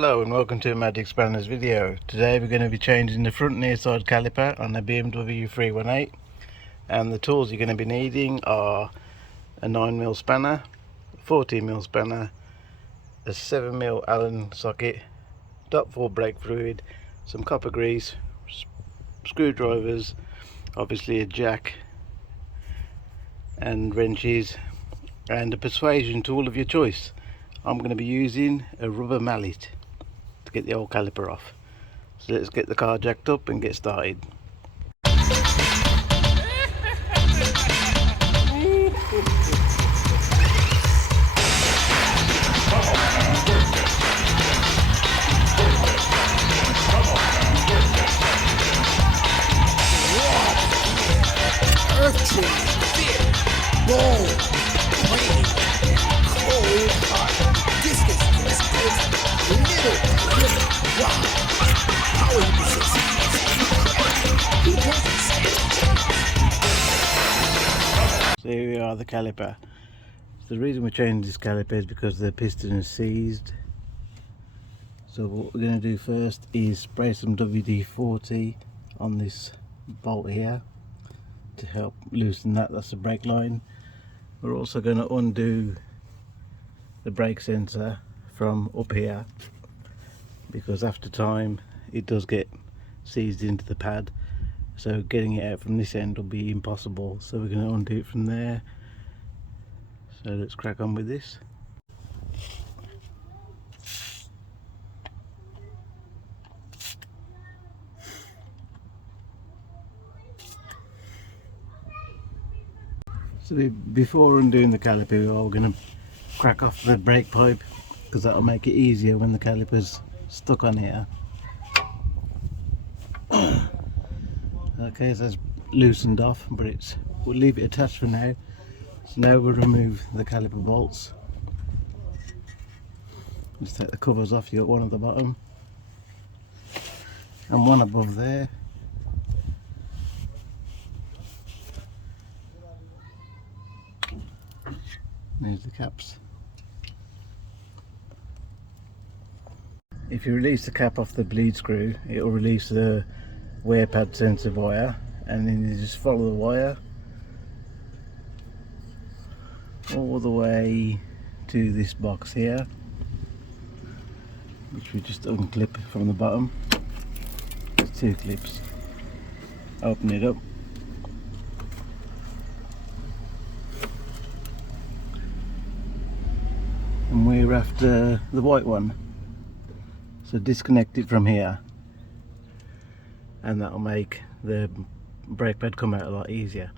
Hello and welcome to Magic Spanners video. Today we're going to be changing the front near side caliper on the BMW 318, and the tools you're going to be needing are a 9mm spanner, a 14mm spanner, a 7mm Allen socket, .4 brake fluid, some copper grease, screwdrivers, obviously a jack and wrenches, and a persuasion tool of your choice. I'm going to be using a rubber mallet to get the old caliper off. So let's get the car jacked up and get started. So here we are, the caliper. So the reason we changed this caliper is because the piston is seized. So what we're going to do first is spray some WD-40 on this bolt here to help loosen that. That's the brake line. We're also going to undo the brake sensor from up here, because after time it does get seized into the pad, so getting it out from this end will be impossible. So we're going to undo it from there. So let's crack on with this. So before undoing the caliper, we're going to crack off the brake pipe, because that will make it easier when the caliper's stuck on here. Okay, so it's loosened off, but we'll leave it attached for now. So now we'll remove the caliper bolts. Just take the covers off. You got one at the bottom and one above there. There's the caps. If you release the cap off the bleed screw, it will release the wear pad sensor wire, and then you just follow the wire all the way to this box here, which we just unclip from the bottom. There's two clips. Open it up. And we're after the white one, so disconnect it from here, and that'll make the brake pad come out a lot easier.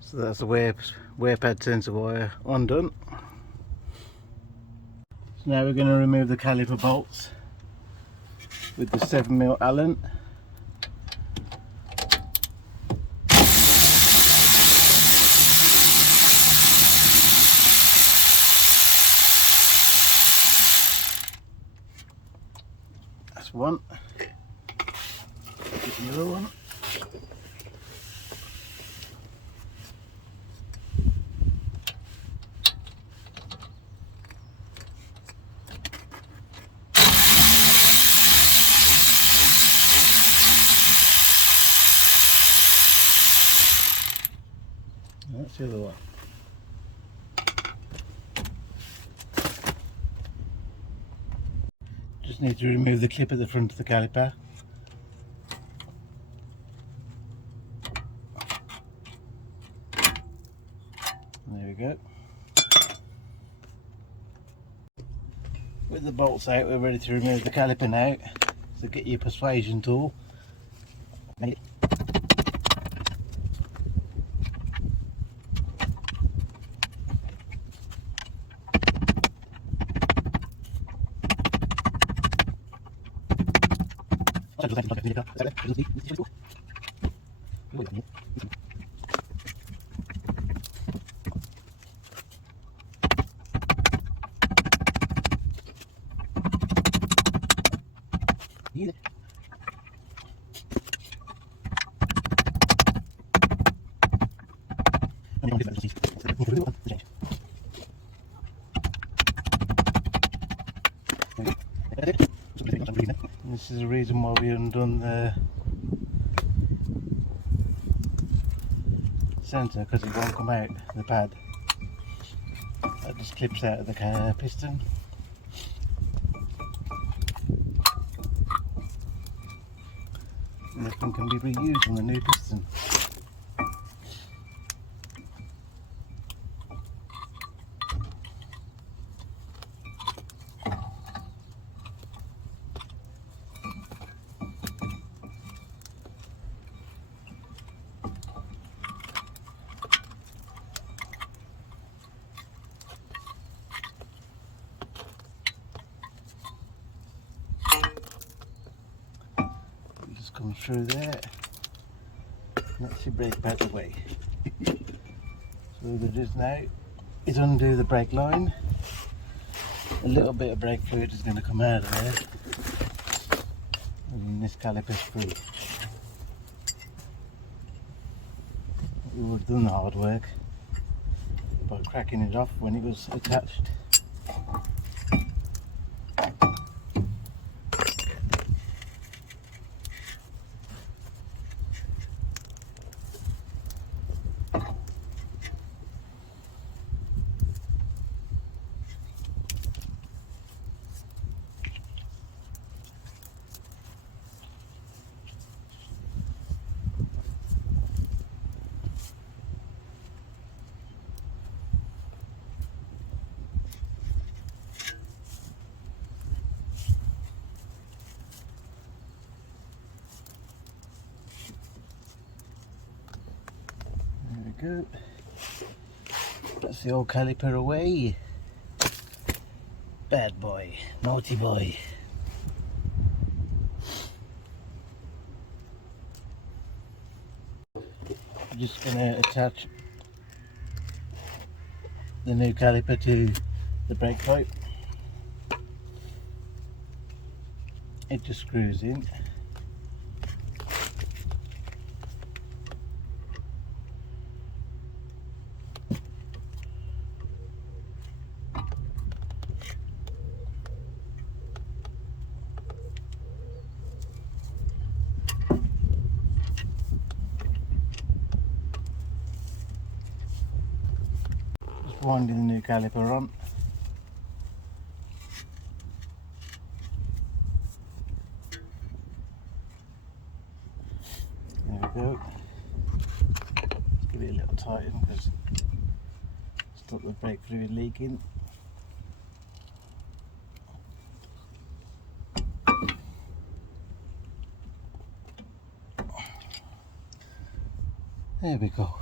So that's the wear pad sensor wire undone. So now we're going to remove the caliper bolts with the 7mm Allen. That's one. Get the other one. That's the other one. Just need to remove the clip at the front of the caliper. There we go. With the bolts out, we're ready to remove the caliper now. So get your persuasion tool. This is the reason why we undone the sensor, because it won't come out the pad. That just clips out of the piston. And this one can be reused on the new piston. Just comes through there. That's your brake pad away. So what it is now is undo the brake line. A little bit of brake fluid is going to come out of there, and this caliper's free. We would have done the hard work by cracking it off when it was attached. There we go. That's the old caliper away. Bad boy, naughty boy. I'm just going to attach the new caliper to the brake pipe. It just screws in. Winding the new caliper on. There we go. Let's give it a little tighten because stop the brake fluid leaking. There we go.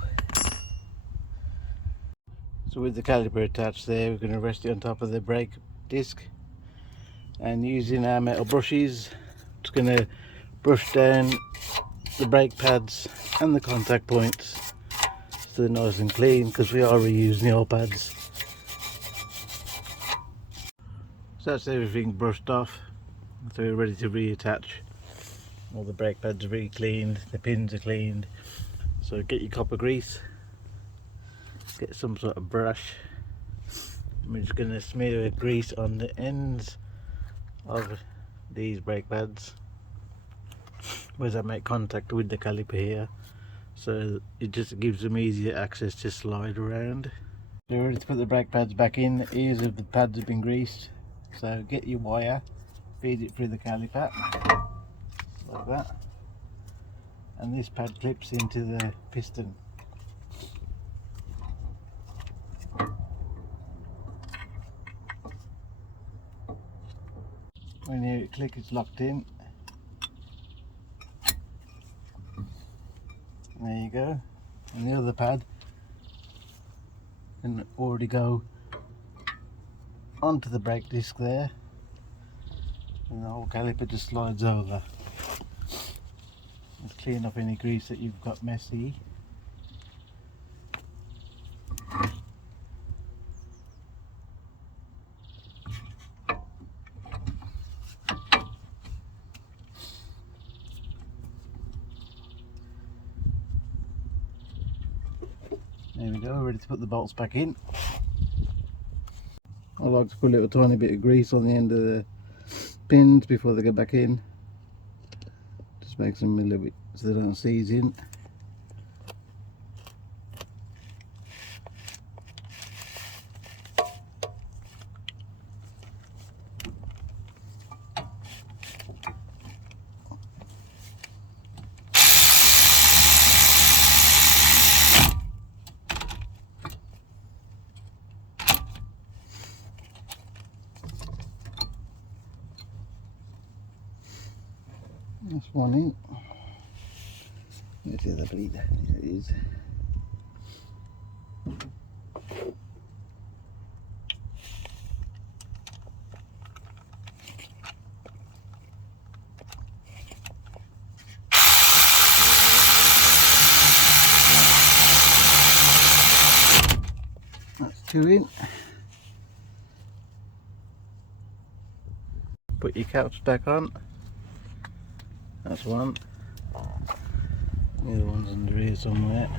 So with the caliper attached there, we're going to rest it on top of the brake disc, and using our metal brushes, just going to brush down the brake pads and the contact points so they're nice and clean, because we are reusing the old pads. So that's everything brushed off, so we're ready to reattach. All the brake pads are re-cleaned, the pins are cleaned. So get your copper grease, get some sort of brush. I'm just going to smear grease on the ends of these brake pads where I make contact with the caliper here, so it just gives them easier access to slide around. You're ready to put the brake pads back in. The ears of the pads have been greased, so get your wire, feed it through the caliper like that, and this pad clips into the piston. When you click, it's locked in. There you go. And the other pad can already go onto the brake disc there, and the whole caliper just slides over. Let's clean off any grease that you've got messy. There we go, ready to put the bolts back in. I like to put a little tiny bit of grease on the end of the pins before they go back in. Just makes them a little bit so they don't seize in. That's one in. Where's the other bleed? There it is. That's two in. Put your caps back on. That's one. The other one's under here somewhere.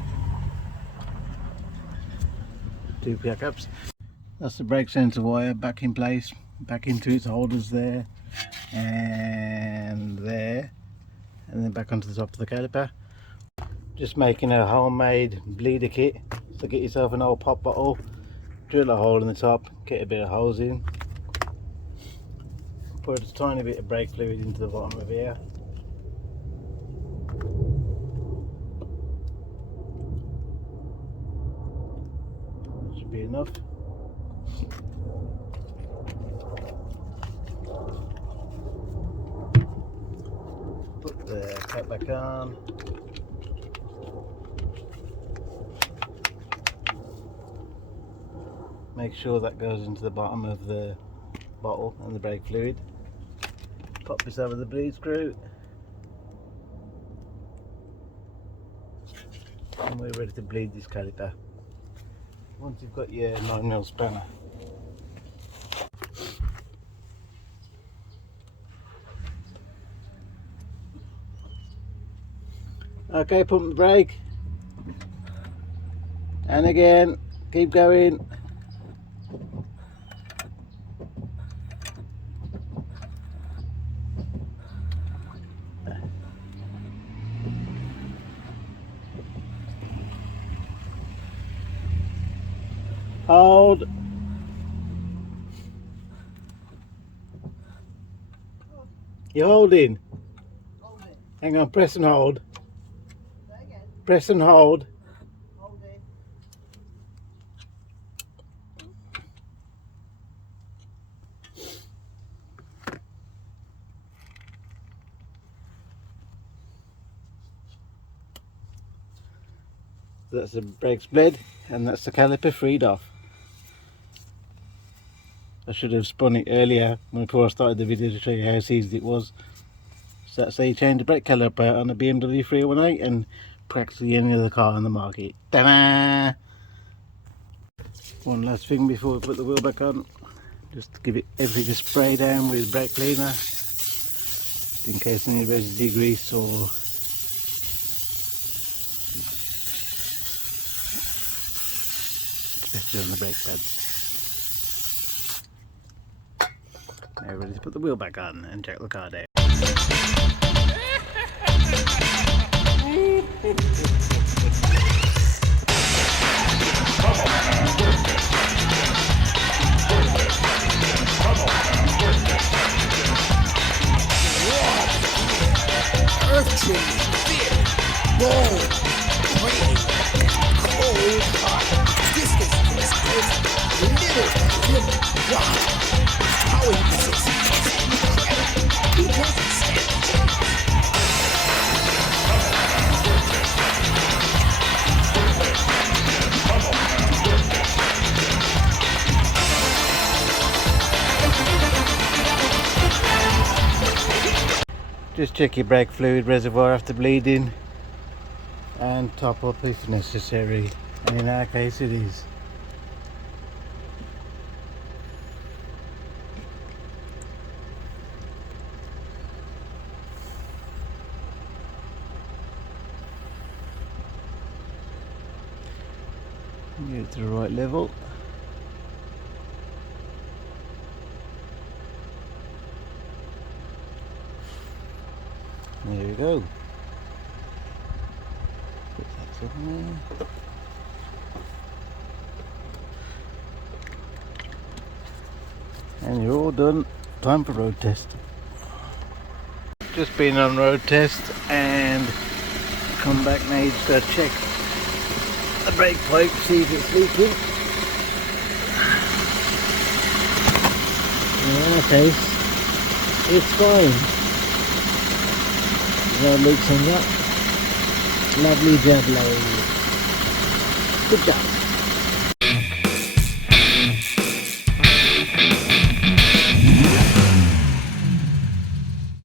Two pickups. That's the brake sensor wire back in place, back into its holders there, and then back onto the top of the caliper. Just making a homemade bleeder kit. So get yourself an old pop bottle, drill a hole in the top, get a bit of hose in, put a tiny bit of brake fluid into the bottom of here. Should be enough. Put the cap back on. Make sure that goes into the bottom of the bottle and the brake fluid. Pop this over the bleed screw. And we're ready to bleed this caliper. Once you've got your 9mm spanner. Okay, pump the brake. And again, keep going. Hold. You're holding. Hang on, press and hold. Press and hold. That's the brakes bled, and that's the caliper freed off. I should have spun it earlier before I started the video to show you how easy it was. So that's how you change the brake caliper on a BMW 318 and practically any other car on the market. Ta-da! One last thing before we put the wheel back on, just to give it everything a spray down with brake cleaner, just in case any residue grease or especially on the brake pads. Now ready to put the wheel back on and check the car down. Earth-changing, fear, bold, brave, cold, hot, distance, little, rock, power, Just check your brake fluid reservoir after bleeding and top up if necessary, and in our case it is. Get it to the right level. There we go. Put that in there. And you're all done. Time for road test. Just been on road test and come back now. You just got to check the brake pipe, see if it's leaking. In our case, it's fine. No leaks on that. Lovely job, Larry. Good job.